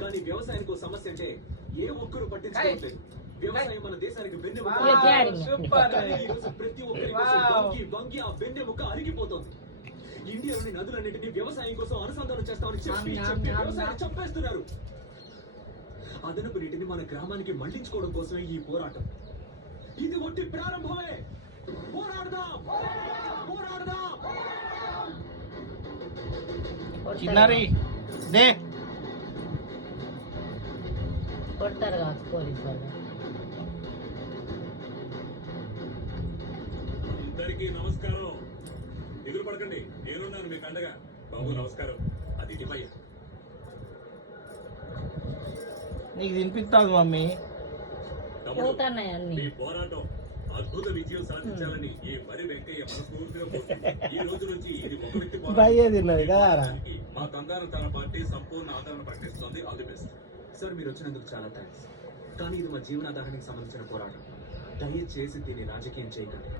కానీ వ్యవసాయానికి ఒక సమస్య అంటే ఏ ఒక్కరు పట్టించుకోవట్లేదు. వ్యవసాయం మన దేశానికి వెన్నెముక. కానీ ఈ రోజు ప్రతి ఒక్కరి కోసం వంగి వంగి ఆ వెన్నెముక అరిగిపోతుంది. ఇండియాలోని నదులన్నింటినీ వ్యవసాయం కోసం అనుసంధానం చేస్తామని చెప్పి చెప్పి వ్యవసాయం చంపేస్తున్నారు. అదనపు నీటిని మన గ్రామానికి మళ్లించుకోవడం కోసమే ఈ పోరాటం. ఇది ఒట్టి ప్రారంభమే. పోరాడదాం, పోరాడదాం. చిన్నారి దే కొడతారు కాదు పోలీసు వాళ్ళు. అందరికీ నమస్కారం. ఎదురు పడకండి, నేనున్నాను మీకు అండగా. బాబు నమస్కారం. అది ఇటుపయ్య. నీకు తినిపిస్తాను మమ్మీ. పోతున్నాయి అన్ని. మీ పోరాటం అద్భుత విజయం సాధించాలని ఈ మరి వెంకయ్య మనస్ఫూర్తిగా కోరుకుంటున్నాను. ఈ రోజు నుంచి ఇది ఒక వ్యక్తి పోరాటానికి మా తందాన తన పార్టీ సంపూర్ణ ఆదరణ ప్రకటిస్తోంది. All the best. సార్, మీరు వచ్చినందుకు చాలా థ్యాంక్స్. కానీ ఇది మా జీవనాధారానికి సంబంధించిన పోరాటం. దయచేసి దీన్ని రాజకీయం చేయకండి.